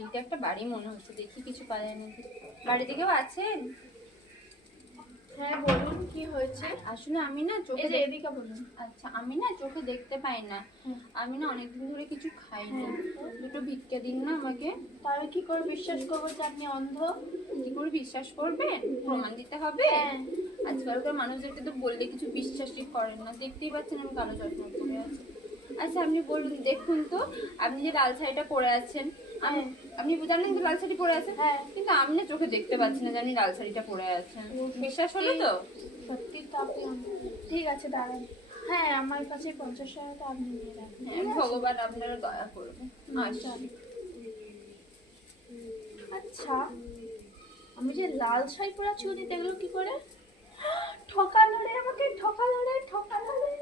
এইটা একটা বাড়ি মনে হচ্ছে, দেখি কিছু পাওয়া নাকি। বাড়িতে কেউ আছেন? হ্যাঁ বলুন, কি হয়েছে? আসলে আমি না চোখে এদিকে বলুন। আচ্ছা, আমি না চোখে দেখতে পাই না। আমি না অনেকদিন ধরে কিছু খাইনি। দুটো ভিক্ষা দিন না আমাকে। তাহলে কি করে বিশ্বাস করবো যে আপনি অন্ধ? কি করে বিশ্বাস করবেন? প্রমাণ দিতে হবে। আজকালকার মানুষদেরকে তো বললে কিছু বিশ্বাসই করেন না। দেখতেই পাচ্ছেন আমি কালো চশমা পরে আছি। আচ্ছা আপনি বলুন, দেখুন তো আপনি যে লাল শাড়িটা পরে আছেন, আপনি জানেন তো লাল শাড়ি পরে আছেন, কিন্তু আমি না চোখে দেখতে পাচ্ছি না যে আপনি লাল শাড়িটা পরে আছেন। বিশ্বাস হলো তো? সত্যি তো আপনি অন্ধ। ঠিক আছে দাঁড়ান। হ্যাঁ, আমার কাছে 50 টাকা আপনি নিয়ে রাখেন। হ্যাঁ, ভগবান আপনারা দয়া করবে। আচ্ছা আচ্ছা, আমি যে লাল শাড়ি পরে আছি উনি দেখলো কি করে? ঠকালো রে, আমাকে ঠকালো রে, ঠকালো রে।